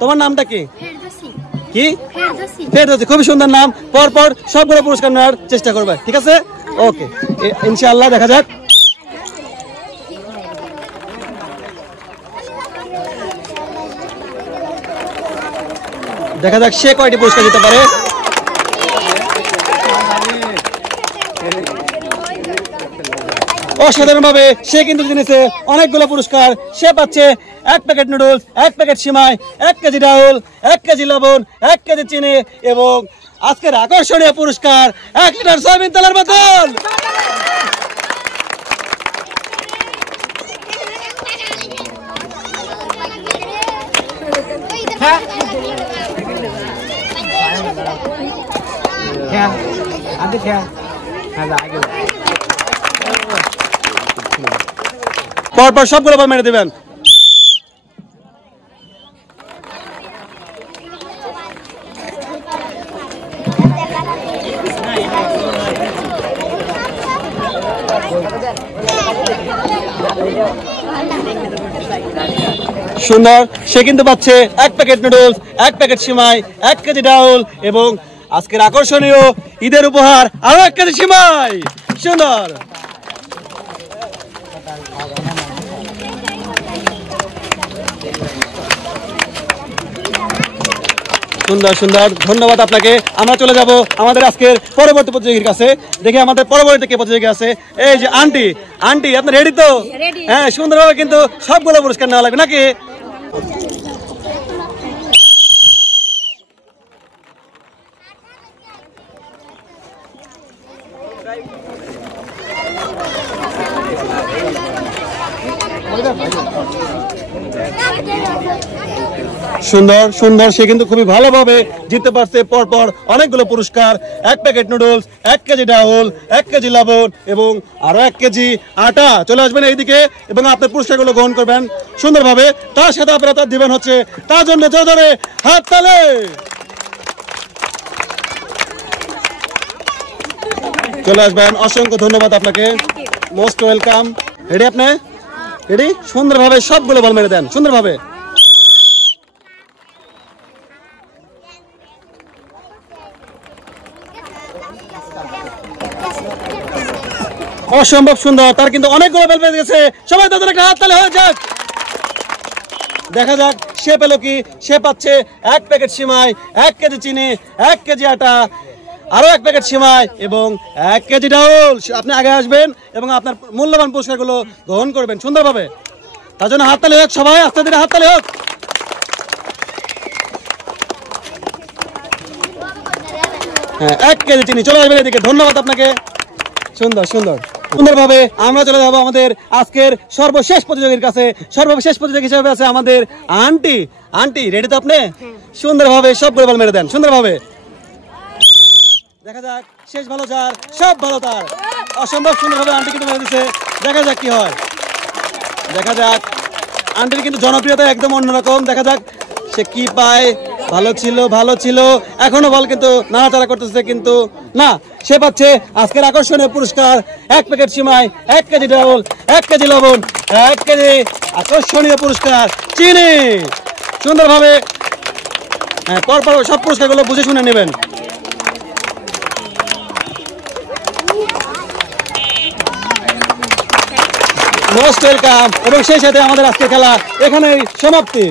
তোমার নামটা কি? কি? ফেরদৌসী। খুবই সুন্দর নাম। পরপর সবগুলো পুরস্কার নেওয়ার চেষ্টা করবে, ঠিক আছে? ওকে, ইনশাআল্লাহ দেখা যাক। দেখা যাক সে কয়টি পুরস্কার দিতে পারে। অসাধারণভাবে সে কিন্তু জিতেছে অনেকগুলো পুরস্কার। সে পাচ্ছে 1 প্যাকেট নুডলস, 1 প্যাকেট সিমাই, 1 কেজি ডাউল, 1 কেজি লবণ, 1 কেজি চিনি এবং আজকের আকর্ষণীয় পুরস্কার 1 লিটার সয়াবিন তেলের বোতল। পরপর সবগুলো বল মেরে দেবেন। সুন্দর, সে কিন্তু পাচ্ছে 1 প্যাকেট নুডলস, 1 প্যাকেট সিমাই, 1 কেজি ডাউল এবং আজকের আকর্ষণীয় ঈদের উপহার আরো 1 কেজি সিমাই। সুন্দর, সুন্দর সুন্দর, ধন্যবাদ আপনাকে। আমরা চলে যাব আমাদের আজকের পরবর্তী প্রতিযোগীর কাছে। দেখি আমাদের পরবর্তী কে প্রতিযোগী আছে। এই যে আন্টি, আন্টি আপনি রেডি তো? হ্যাঁ, সুন্দরভাবে কিন্তু সবগুলো পুরস্কার নেওয়া লাগবে নাকি? সুন্দর সুন্দর, সে কিন্তু খুবই ভালোভাবে জিততে পারছে পরপর অনেকগুলো পুরস্কার। 1 প্যাকেট নুডলস, 1 কেজি ডাউল, 1 কেজি লবণ এবং আরো 1 কেজি আটা। চলে আসবেন এইদিকে এবং আপনার পুরস্কারগুলো গ্রহণ করবেন সুন্দরভাবে। তার সাথে আপনারা তার দিবেন হচ্ছে তার জন্য জোরে হাত তালে। চলে আসবেন, অসংখ্য ধন্যবাদ আপনাকে, মোস্ট ওয়েলকাম। রেডি আপনি? রেডি? সুন্দরভাবে সবগুলো বল মেরে দেন সুন্দরভাবে। অসম্ভব সুন্দর, তার কিন্তু অনেকগুলো বেল পেয়ে গেছে। সবাই তাদের একটা হাত তালে হয়ে যাক। দেখা যাক সে পেল কি। সে পাচ্ছে 1 প্যাকেট সিমাই, 1 কেজি চিনি, 1 কেজি আটা, আরো 1 প্যাকেট সিমাই এবং 1 কেজি ডাউল। আপনি আগে আসবেন এবং আপনার মূল্যবান পুরস্কারগুলো গ্রহণ করবেন সুন্দরভাবে। তার জন্য হাততালি হোক, সবাই আস্তে ধীরে হাততালি হোক। হ্যাঁ, 1 কেজি চিনি। চলে আসবেন এদিকে, ধন্যবাদ আপনাকে। সুন্দর সুন্দর, সুন্দরভাবে আমরা চলে যাবো আমাদের আজকের সর্বশেষ প্রতিযোগীর কাছে। সর্বশেষ প্রতিযোগী হিসেবে আছে আমাদের আন্টি। আন্টি রেডি তো আপনি? সুন্দরভাবে সবগুলো বল মেরে দেন সুন্দরভাবে। দেখা যাক, শেষ ভালো যার সব ভালো তার। অসম্ভব সুন্দরভাবে আন্টি কিন্তু মেরে দিচ্ছে। দেখা যাক কি হয়। দেখা যাক, আন্টির কিন্তু জনপ্রিয়তা একদম অন্যরকম। দেখা যাক সে কি পায়। ভালো ছিল, ভালো ছিল, এখনো বল কিন্তু নাড়াচাড়া করতেছে কিন্তু না। সে পাচ্ছে আজকের আকর্ষণীয় পুরস্কার 1 প্যাকেট সিমাই, 1 কেজি ডাউল, 1 কেজি লবণ, 1 কেজি আকর্ষণীয় পুরস্কার চিনি। সুন্দরভাবে হ্যাঁ, পরপর সব পুরস্কারগুলো বুঝে শুনে নেবেন। Most welcome. এবং সেই সাথে আমাদের আজকে খেলা এখানেই সমাপ্তি।